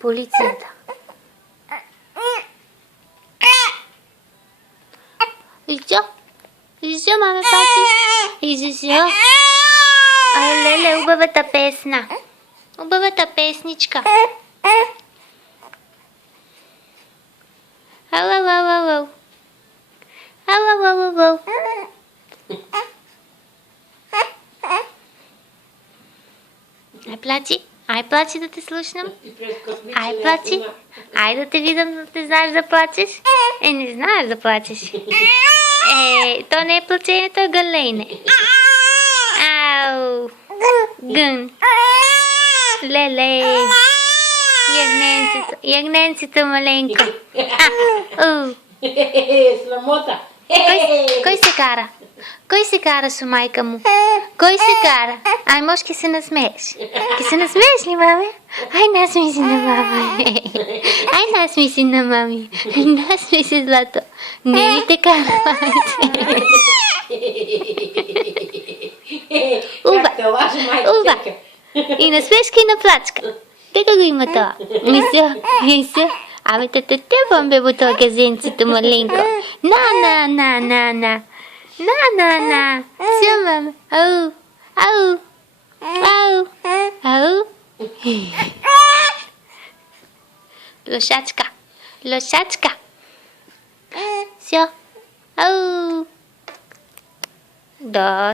Полицията. Изо, маме, пати. Изо. Леле, убавата песна. Убавата песничка. Ау. Ау. Ай, плачи да те слушнам. Ай, плачи. Ай да те видам, да те знаеш да плачеш. Не знаеш да плачеш. То не е плачене, то е галейне. Ау. Гън. Леле. Ягненцето маленко. Срамота. Кой се кара? Кой се кара с майка му? Кой се кара? Ай, може ки се насмееш. Ки се насмееш ли, маме? Ай, насмей си на мама. Ай, насмей си на мами. Насмей си, злато. Не ми те кара, мамите. Уба. И на смешка, и на плачка. Дека го има това? Мисля. Абе, те бе по това газенцето маленко. На. Все, маме. Ау. Лошачка. Все. Ау. Да.